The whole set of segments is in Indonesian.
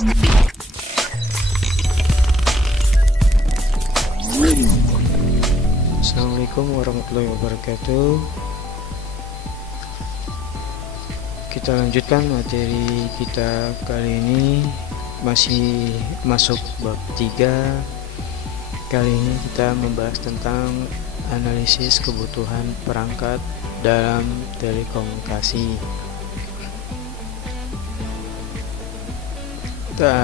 Assalamualaikum warahmatullahi wabarakatuh. Kita lanjutkan materi kita kali ini, masih masuk bab 3. Kali ini kita membahas tentang analisis kebutuhan perangkat dalam telekomunikasi.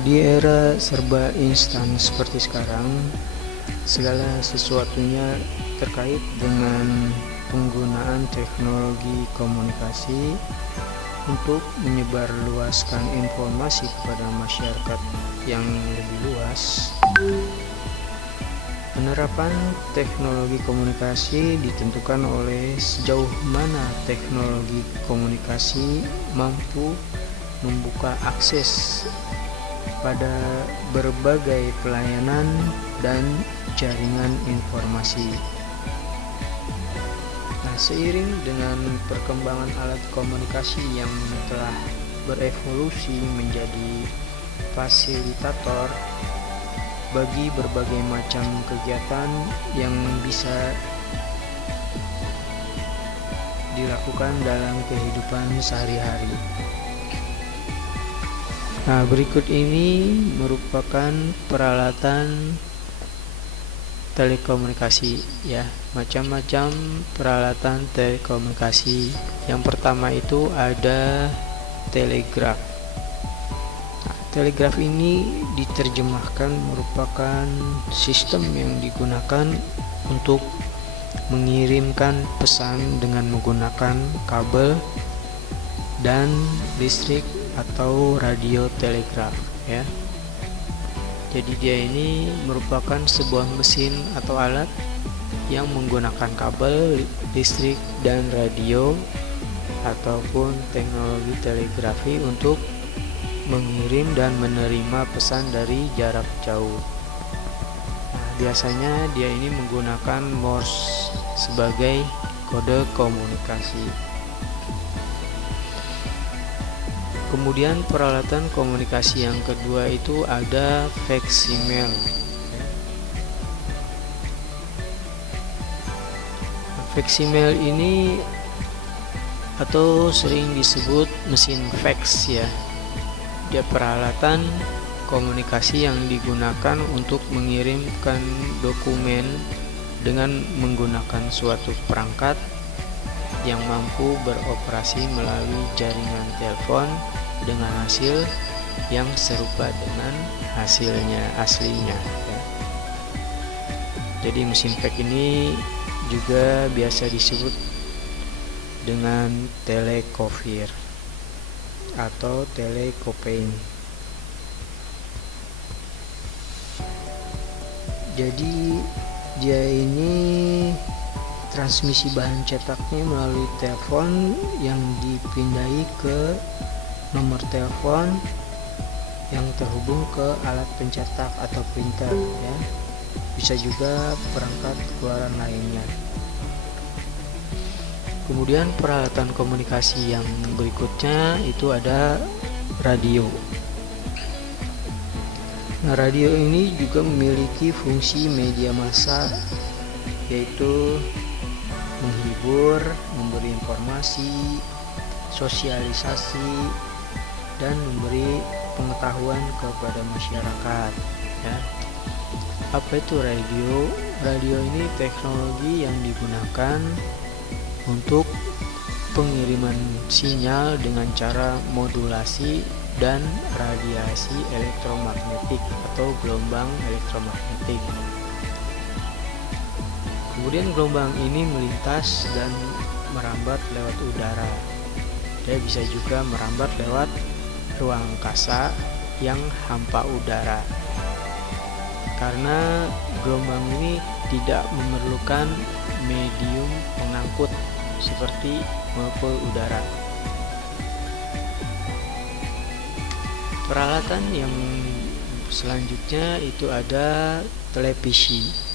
Di era serba instan seperti sekarang, segala sesuatunya terkait dengan penggunaan teknologi komunikasi untuk menyebarluaskan informasi kepada masyarakat yang lebih luas. Penerapan teknologi komunikasi ditentukan oleh sejauh mana teknologi komunikasi mampu membuka akses pada berbagai pelayanan dan jaringan informasi. Seiring dengan perkembangan alat komunikasi yang telah berevolusi menjadi fasilitator bagi berbagai macam kegiatan yang bisa dilakukan dalam kehidupan sehari-hari. Berikut ini merupakan peralatan telekomunikasi, ya, macam-macam peralatan telekomunikasi. Yang pertama itu ada telegraf. Telegraf ini diterjemahkan merupakan sistem yang digunakan untuk mengirimkan pesan dengan menggunakan kabel dan listrik atau radio telegraf, ya. Jadi dia ini merupakan sebuah mesin atau alat yang menggunakan kabel, listrik, dan radio ataupun teknologi telegrafi untuk mengirim dan menerima pesan dari jarak jauh. Biasanya dia ini menggunakan Morse sebagai kode komunikasi. Kemudian peralatan komunikasi yang kedua itu ada faksimiler. Faksimiler ini atau sering disebut mesin fax, ya. Dia peralatan komunikasi yang digunakan untuk mengirimkan dokumen dengan menggunakan suatu perangkat yang mampu beroperasi melalui jaringan telepon dengan hasil yang serupa dengan hasilnya aslinya, ya. Jadi mesin fax ini juga biasa disebut dengan telecopier atau telecopying. Jadi dia ini transmisi bahan cetaknya melalui telepon yang dipindai ke nomor telepon yang terhubung ke alat pencetak atau printer, ya. Bisa juga perangkat keluaran lainnya. Kemudian peralatan komunikasi yang berikutnya itu ada radio. Radio ini juga memiliki fungsi media massa, yaitu menghibur, memberi informasi, sosialisasi, dan memberi pengetahuan kepada masyarakat, ya. Apa itu radio? Radio ini teknologi yang digunakan untuk pengiriman sinyal dengan cara modulasi dan radiasi elektromagnetik atau gelombang elektromagnetik. Kemudian gelombang ini melintas dan merambat lewat udara. Dia bisa juga merambat lewat ruang angkasa yang hampa udara. Karena gelombang ini tidak memerlukan medium pengangkut seperti molekul udara. Peralatan yang selanjutnya itu ada televisi.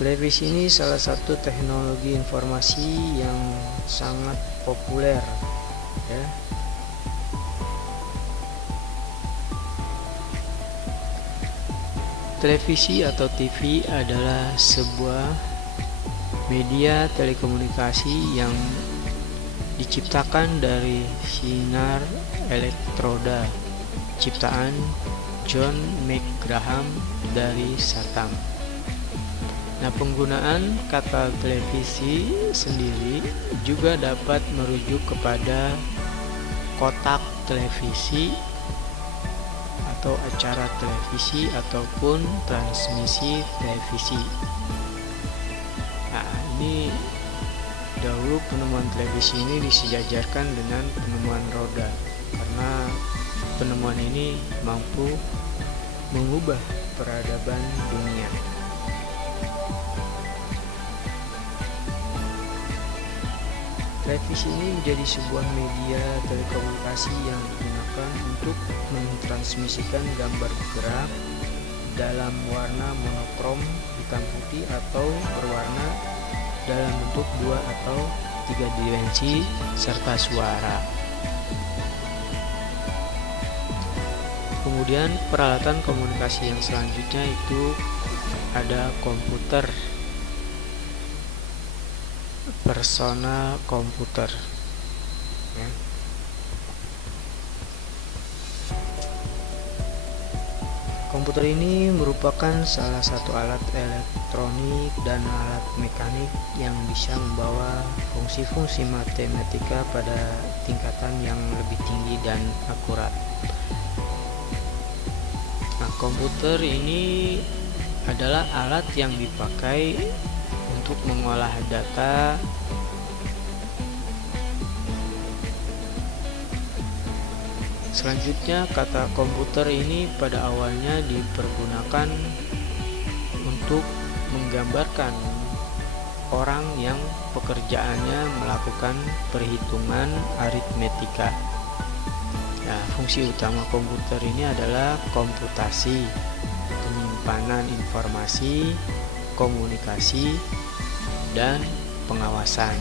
Televisi ini salah satu teknologi informasi yang sangat populer ya. Televisi atau TV adalah sebuah media telekomunikasi yang diciptakan dari sinar elektroda ciptaan John McGraham dari Satam. Nah, penggunaan kata televisi sendiri juga dapat merujuk kepada kotak televisi atau acara televisi ataupun transmisi televisi. Nah, ini dahulu penemuan televisi ini disejajarkan dengan penemuan roda karena penemuan ini mampu mengubah peradaban dunia. Televisi ini menjadi sebuah media telekomunikasi yang digunakan untuk mentransmisikan gambar bergerak dalam warna monokrom hitam putih atau berwarna dalam bentuk 2 atau 3 dimensi serta suara. Kemudian peralatan komunikasi yang selanjutnya itu ada komputer, personal komputer ya. Komputer ini merupakan salah satu alat elektronik dan alat mekanik yang bisa membawa fungsi-fungsi matematika pada tingkatan yang lebih tinggi dan akurat. Nah, komputer ini adalah alat yang dipakai untuk mengolah data Selanjutnya, kata komputer ini pada awalnya dipergunakan untuk menggambarkan orang yang pekerjaannya melakukan perhitungan aritmetika. Nah, fungsi utama komputer ini adalah komputasi, penyimpanan informasi, komunikasi, dan pengawasan.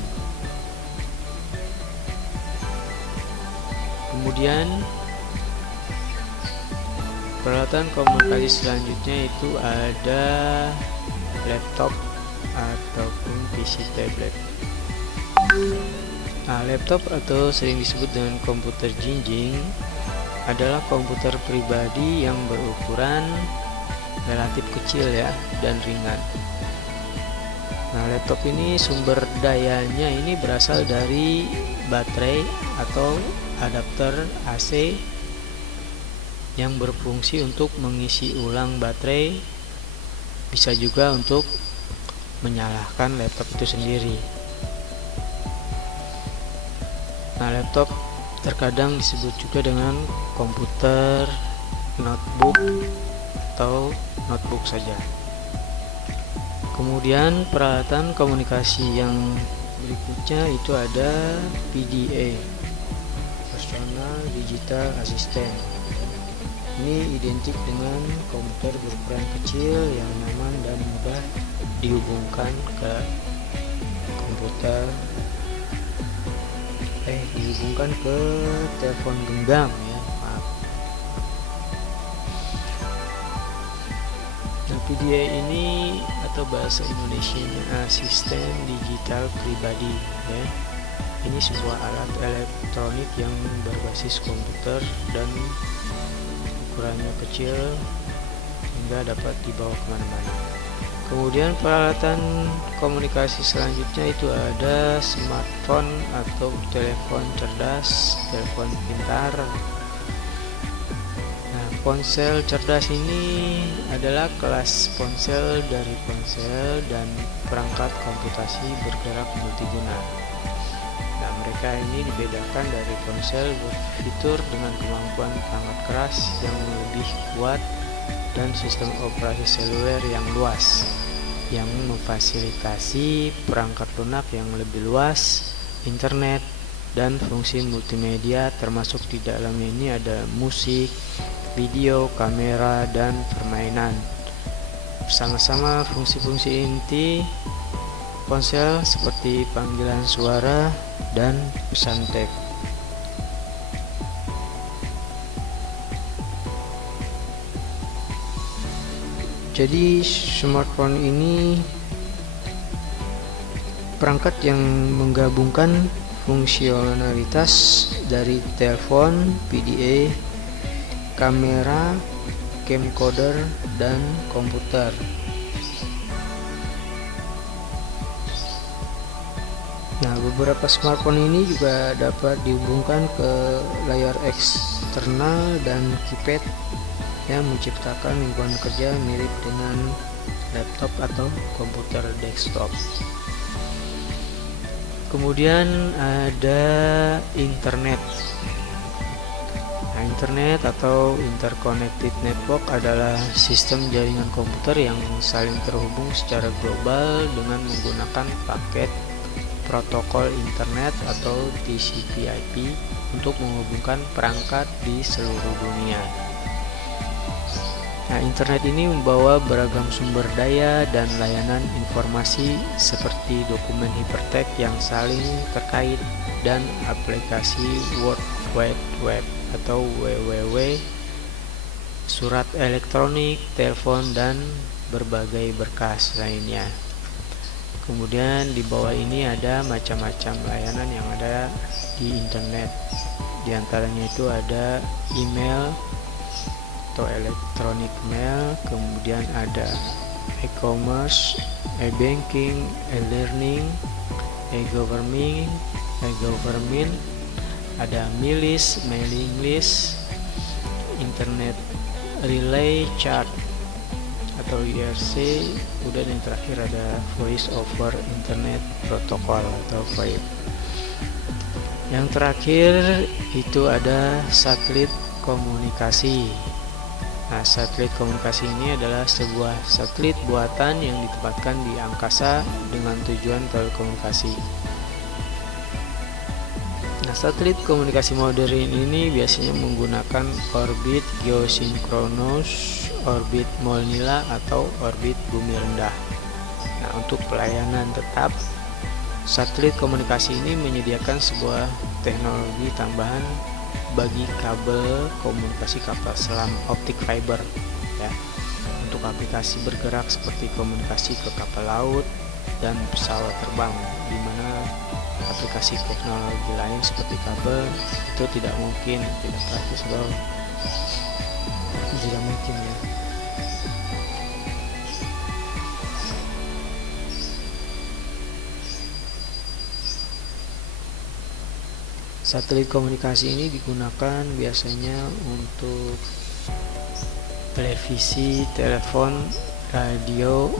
Kemudian peralatan komunikasi selanjutnya itu ada laptop ataupun PC tablet. Nah, laptop atau sering disebut dengan komputer jinjing adalah komputer pribadi yang berukuran relatif kecil ya dan ringan. Nah, laptop ini sumber dayanya ini berasal dari baterai atau adapter AC yang berfungsi untuk mengisi ulang baterai, bisa juga untuk menyalakan laptop itu sendiri. Nah, laptop terkadang disebut juga dengan komputer notebook atau notebook saja. Kemudian peralatan komunikasi yang berikutnya itu ada PDA, Personal Digital Assistant. Ini identik dengan komputer berukuran kecil yang nyaman dan mudah dihubungkan ke telepon genggam ya, maaf. Nah, PDA ini atau bahasa Indonesianya asisten digital pribadi ya. Ini sebuah alat elektronik yang berbasis komputer dan ukurannya kecil hingga dapat dibawa kemana-mana. Kemudian peralatan komunikasi selanjutnya itu ada smartphone atau telepon cerdas, telepon pintar. Nah, ponsel cerdas ini adalah kelas ponsel dari ponsel dan perangkat komputasi bergerak multiguna. Nah, mereka ini dibedakan dari ponsel berfitur dengan kemampuan perangkat keras yang lebih kuat dan sistem operasi seluler yang luas, yang memfasilitasi perangkat lunak yang lebih luas, internet, dan fungsi multimedia, termasuk di dalamnya ini ada musik, video, kamera, dan permainan. Bersama-sama fungsi-fungsi inti ponsel seperti panggilan suara dan pesan teks. Jadi smartphone ini perangkat yang menggabungkan fungsionalitas dari telepon, PDA, kamera, camcorder, dan komputer. Nah, beberapa smartphone ini juga dapat dihubungkan ke layar eksternal dan keypad yang menciptakan lingkungan kerja mirip dengan laptop atau komputer desktop. Kemudian ada internet. Nah, internet atau interconnected network adalah sistem jaringan komputer yang saling terhubung secara global dengan menggunakan paket protokol internet atau TCP/IP untuk menghubungkan perangkat di seluruh dunia. Nah, internet ini membawa beragam sumber daya dan layanan informasi seperti dokumen hypertext yang saling terkait dan aplikasi World Wide Web atau WWW, surat elektronik, telepon, dan berbagai berkas lainnya. Kemudian di bawah ini ada macam-macam layanan yang ada di internet. Di antaranya itu ada email atau electronic mail, kemudian ada e-commerce, e-banking, e-learning, e-government, ada milis, mailing list, internet relay chat atau IRC, kemudian yang terakhir ada voice over internet protocol atau VoIP. Yang terakhir itu ada satelit komunikasi. Nah, satelit komunikasi ini adalah sebuah satelit buatan yang ditempatkan di angkasa dengan tujuan telekomunikasi. Nah, satelit komunikasi modern ini biasanya menggunakan orbit geosinkronus, orbit Molnila, atau orbit bumi rendah. Nah, untuk pelayanan tetap, satelit komunikasi ini menyediakan sebuah teknologi tambahan bagi kabel komunikasi kapal selam optic fiber ya, untuk aplikasi bergerak seperti komunikasi ke kapal laut dan pesawat terbang, di mana aplikasi teknologi lain seperti kabel itu tidak mungkin, tidak praktis atau tidak mungkin ya. Satelit komunikasi ini digunakan biasanya untuk televisi, telepon, radio,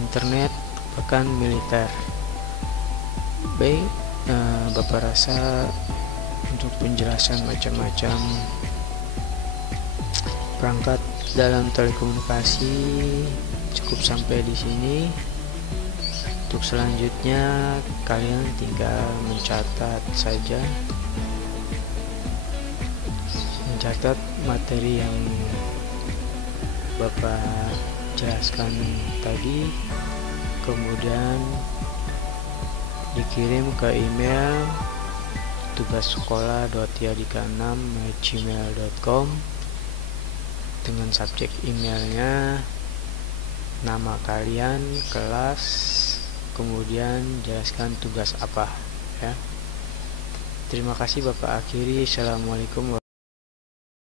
internet, bahkan militer. Baik, Bapak rasa untuk penjelasan macam-macam perangkat dalam telekomunikasi cukup sampai di sini. Untuk selanjutnya kalian tinggal mencatat saja, mencatat materi yang Bapak jelaskan tadi, kemudian dikirim ke email tugassekolah.yadika6@gmail.com dengan subjek emailnya nama kalian, kelas, kemudian jelaskan tugas apa ya. Terima kasih Bapak akhiri. Assalamualaikum warahmatullahi wabarakatuh.